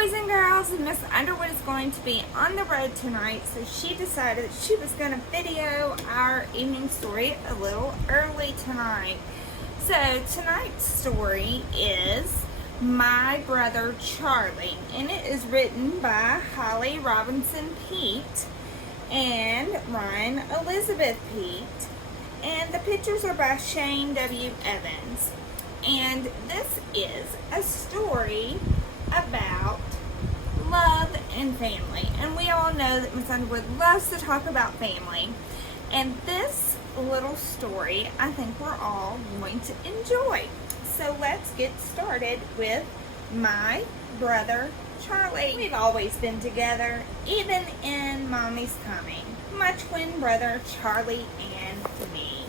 boys and girls, Miss Underwood is going to be on the road tonight, so she decided that she was going to video our evening story a little early tonight. So tonight's story is My Brother Charlie, and it is written by Holly Robinson Peete and Ryan Elizabeth Peete, and the pictures are by Shane W. Evans. And this is a story about love and family, and we all know that Miss Underwood loves to talk about family, and this little story I think we're all going to enjoy. So let's get started with My Brother Charlie. We've always been together, even in Mommy's tummy, my twin brother Charlie and me.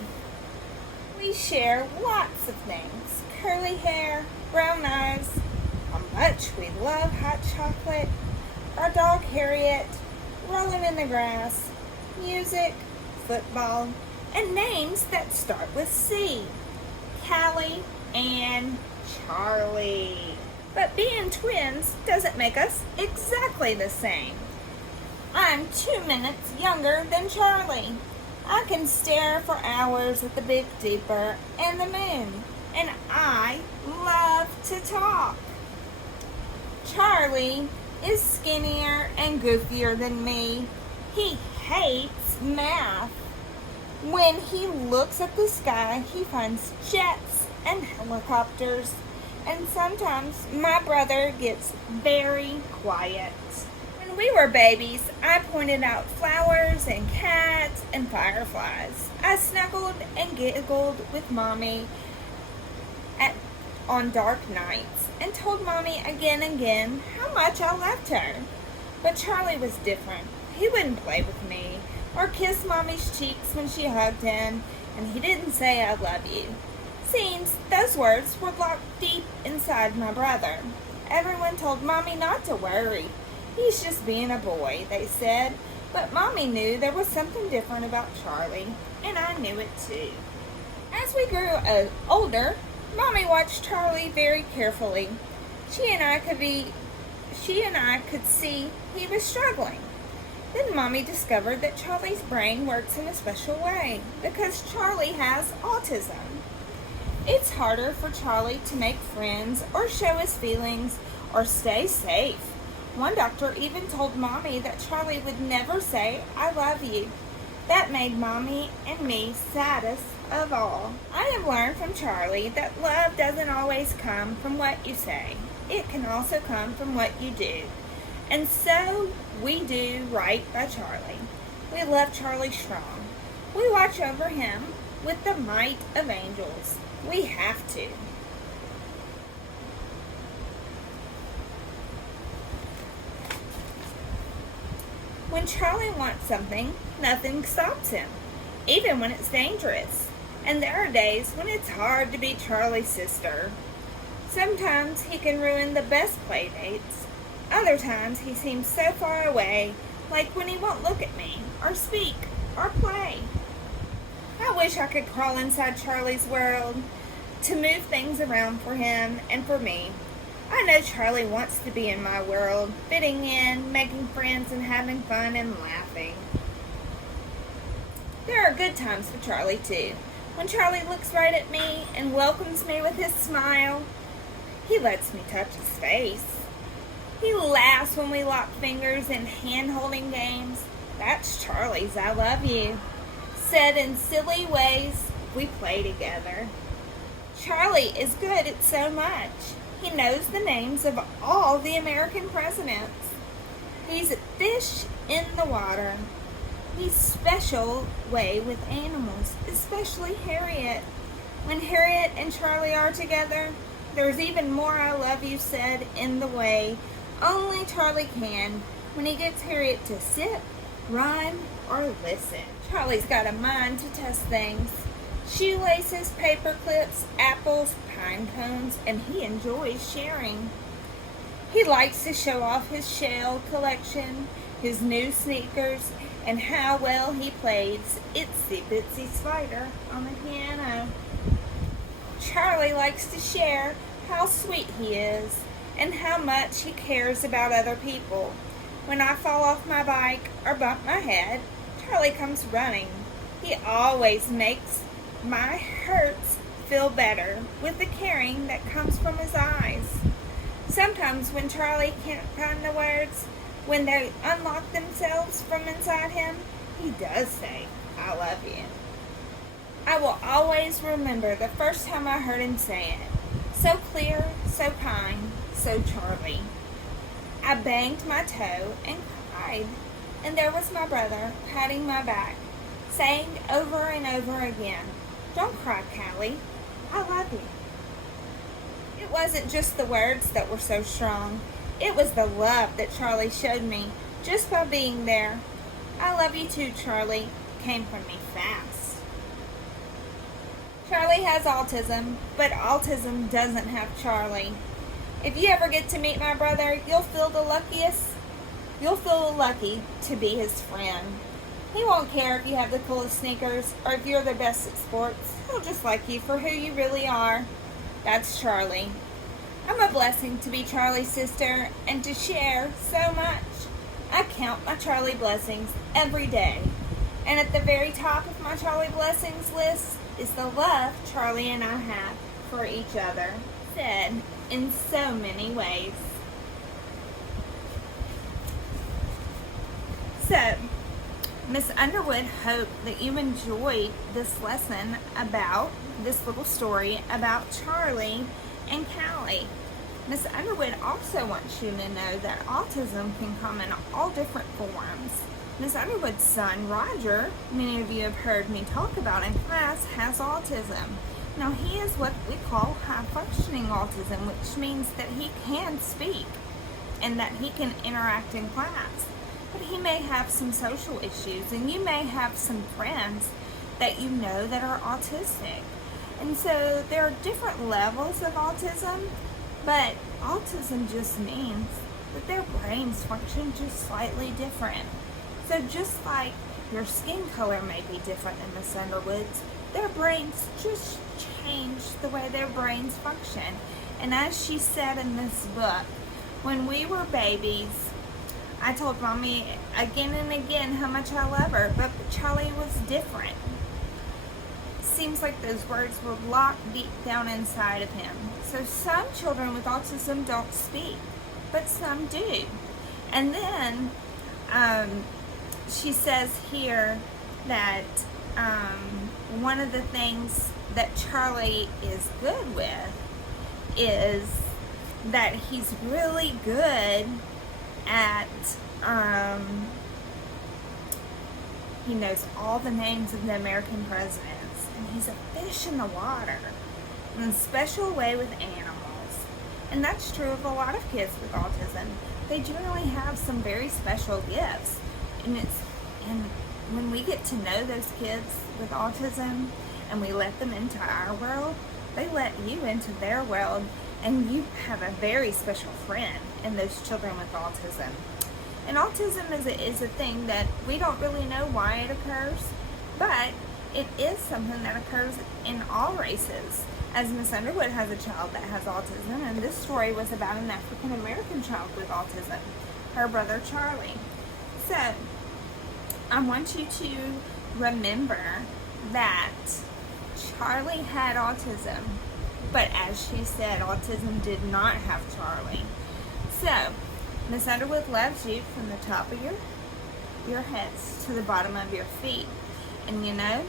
We share lots of things: curly hair, brown eyes, how much we love hot chocolate, our dog Harriet, rolling in the grass, music, football, and names that start with C: Callie and Charlie. But being twins doesn't make us exactly the same. I'm 2 minutes younger than Charlie. I can stare for hours at the Big Dipper and the moon, and I love to talk. Charlie is skinnier and goofier than me. He hates math. When he looks at the sky, he finds jets and helicopters, and sometimes my brother gets very quiet. When we were babies, I pointed out flowers and cats and fireflies. I snuggled and giggled with Mommy on dark nights, and told Mommy again and again how much I loved her. But Charlie was different. He wouldn't play with me or kiss Mommy's cheeks when she hugged him, and he didn't say I love you. Seems those words were locked deep inside my brother. Everyone told Mommy not to worry. He's just being a boy, they said. But Mommy knew there was something different about Charlie, and I knew it too. As we grew older, Mommy watched Charlie very carefully. She and I could see he was struggling. Then Mommy discovered that Charlie's brain works in a special way because Charlie has autism. It's harder for Charlie to make friends or show his feelings or stay safe. One doctor even told Mommy that Charlie would never say, I love you. That made Mommy and me saddest of all. I have learned from Charlie that love doesn't always come from what you say. It can also come from what you do. And so we do right by Charlie. We love Charlie strong. We watch over him with the might of angels. We have to. When Charlie wants something, nothing stops him, even when it's dangerous. And there are days when it's hard to be Charlie's sister. Sometimes he can ruin the best play dates. Other times he seems so far away, like when he won't look at me, or speak, or play. I wish I could crawl inside Charlie's world to move things around for him and for me. I know Charlie wants to be in my world, fitting in, making friends, and having fun and laughing. There are good times for Charlie too. When Charlie looks right at me and welcomes me with his smile, he lets me touch his face. He laughs when we lock fingers in hand-holding games. That's Charlie's I love you, said in silly ways we play together. Charlie is good at so much. He knows the names of all the American presidents. He's a fish in the water. He's special way with animals, especially Harriet. When Harriet and Charlie are together, there's even more I love you said in the way only Charlie can when he gets Harriet to sit, run, or listen. Charlie's got a mind to test things. Shoelaces, paper clips, apples, pine cones, and he enjoys sharing. He likes to show off his shell collection, his new sneakers, and how well he plays Itsy Bitsy Spider on the piano. Charlie likes to share how sweet he is and how much he cares about other people. When I fall off my bike or bump my head, Charlie comes running. He always makes my hurts feel better with the caring that comes from his eyes. Sometimes when Charlie can't find the words, when they unlock themselves from inside him, he does say, "I love you." I will always remember the first time I heard him say it. So clear, so kind, so Charlie. I banged my toe and cried, and there was my brother patting my back, saying over and over again, "Don't cry, Callie. I love you." It wasn't just the words that were so strong. It was the love that Charlie showed me just by being there. "I love you too, Charlie," came from me fast. Charlie has autism, but autism doesn't have Charlie. If you ever get to meet my brother, you'll feel lucky to be his friend. He won't care if you have the coolest sneakers or if you're the best at sports. He'll just like you for who you really are. That's Charlie. I'm a blessing to be Charlie's sister and to share so much. I count my Charlie blessings every day. And at the very top of my Charlie blessings list is the love Charlie and I have for each other, said in so many ways. So, Miss Underwood hoped that you enjoyed this lesson about this little story about Charlie and Callie. Miss Underwood also wants you to know that autism can come in all different forms. Miss Underwood's son, Roger, many of you have heard me talk about in class, has autism. Now, he is what we call high-functioning autism, which means that he can speak and that he can interact in class. But he may have some social issues, and you may have some friends that you know that are autistic. And so there are different levels of autism, but autism just means that their brains function just slightly different. So just like your skin color may be different than Miss Underwood's, their brains just change the way their brains function. And as she said in this book, when we were babies, I told Mommy again and again how much I love her, but Charlie was different. Seems like those words were locked deep down inside of him. So some children with autism don't speak, but some do. And then she says here that one of the things that Charlie is good with is that he's really good at, he knows all the names of the American presidents, and he's a fish in the water in a special way with animals. And that's true of a lot of kids with autism. They generally have some very special gifts, and when we get to know those kids with autism and we let them into our world, they let you into their world, and you have a very special friend in those children with autism. And autism is a thing that we don't really know why it occurs, but it is something that occurs in all races. As Miss Underwood has a child that has autism, and this story was about an African American child with autism, her brother Charlie. So, I want you to remember that Charlie had autism, but as she said, autism did not have Charlie. So, Miss Underwood loves you from the top of your heads to the bottom of your feet. And you know,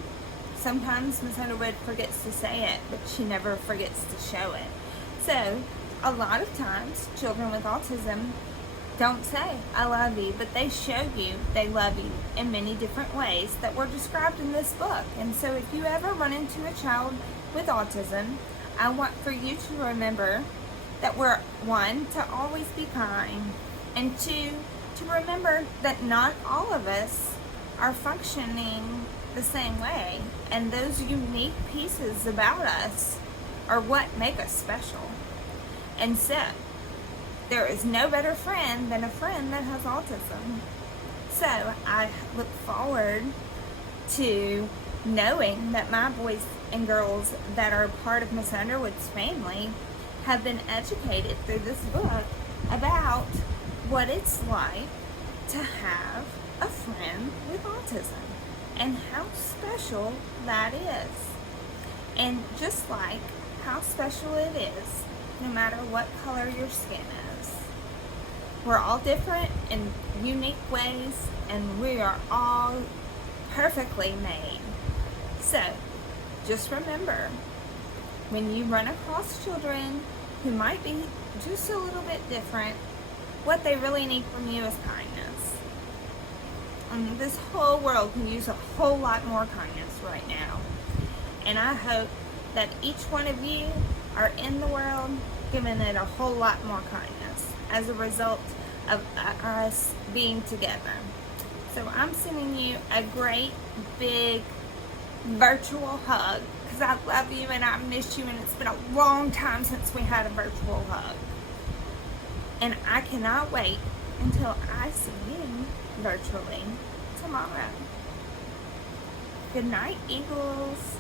sometimes Miss Underwood forgets to say it, but she never forgets to show it. So, a lot of times, children with autism don't say, "I love you," but they show you they love you in many different ways that were described in this book. And so if you ever run into a child with autism, I want for you to remember that we're, one, to always be kind, and two, to remember that not all of us are functioning the same way, and those unique pieces about us are what make us special. And so, there is no better friend than a friend that has autism. So, I look forward to knowing that my boys and girls that are part of Miss Underwood's family have been educated through this book about what it's like to have a friend with autism and how special that is. And just like how special it is, no matter what color your skin is. We're all different in unique ways, and we are all perfectly made. So, just remember, when you run across children who might be just a little bit different, what they really need from you is kindness. And this whole world can use a whole lot more kindness right now. And I hope that each one of you are in the world giving it a whole lot more kindness as a result of us being together. So I'm sending you a great big virtual hug because I love you and I miss you, and it's been a long time since we had a virtual hug. And I cannot wait until I see you virtually tomorrow. Good night, Eagles.